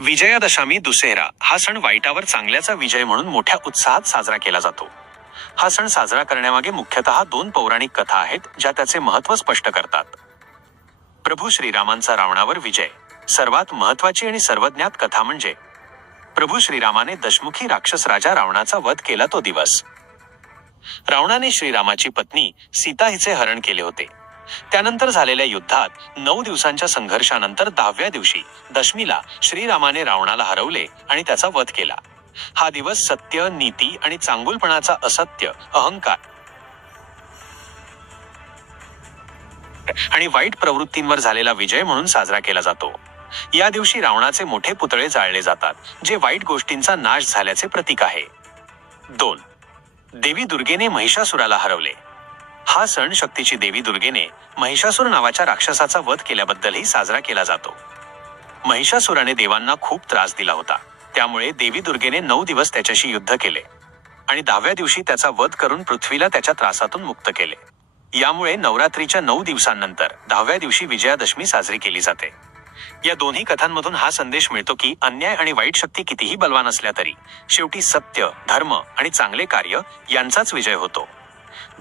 विजयादशमी दुसेरा हा सण वाईटावर चांगल्याचा विजय म्हणून मोठ्या उत्साहात साजरा केला जातो. हा सण साजरा करण्यामागे मुख्यतः दोन पौराणिक कथा आहेत ज्या त्याचे महत्त्व स्पष्ट करतात. प्रभू श्रीरामांचा रावणावर विजय सर्वात महत्वाची आणि सर्वज्ञात कथा म्हणजे प्रभू श्रीरामाने दशमुखी राक्षस राजा रावणाचा वध केला तो दिवस. रावणाने श्रीरामाची पत्नी सीता हिचे हरण केले होते. त्यानंतर झालेल्या युद्धात नऊ दिवसांच्या संघर्षानंतर दहाव्या दिवशी दशमीला श्रीरामाने रावणाला हरवले आणि त्याचा वध केला. हा दिवस सत्य नीती आणि चांगुलपणाचा असत्य अहंकार आणि वाईट प्रवृत्तींवर झालेला विजय म्हणून साजरा केला जातो. या दिवशी रावणाचे मोठे पुतळे जाळले जातात जे वाईट गोष्टींचा नाश झाल्याचे प्रतीक आहे. दोन. देवी दुर्गेने महिषासुराला हरवले. हा सण शक्तीची देवी दुर्गेने महिषासूर नावाच्या राक्षसाचा वध केल्याबद्दलही साजरा केला जातो. महिषासुराने देवांना खूप त्रास दिला होता. त्यामुळे देवी दुर्गेने नऊ दिवस त्याच्याशी युद्ध केले आणि दहाव्या दिवशी त्याचा वध करून पृथ्वीला त्याच्या त्रासातून मुक्त केले. यामुळे नवरात्रीच्या नऊ दिवसांनंतर दहाव्या दिवशी विजयादशमी साजरी केली जाते. या दोन्ही कथांमधून हा संदेश मिळतो की अन्याय आणि वाईट शक्ती कितीही बलवान असल्या तरी शेवटी सत्य धर्म आणि चांगले कार्य यांचाच विजय होतो.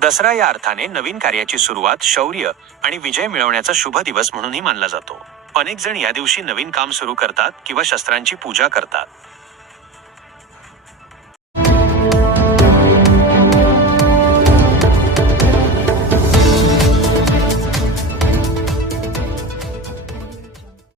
दसरा या अर्थाने नवीन कार्याची सुरुवात शौर्य आणि विजय मिळवण्याचा शुभ दिवस म्हणूनही मानला जातो. अनेक जण या दिवशी नवीन काम सुरू करतात किंवा शस्त्रांची पूजा करतात.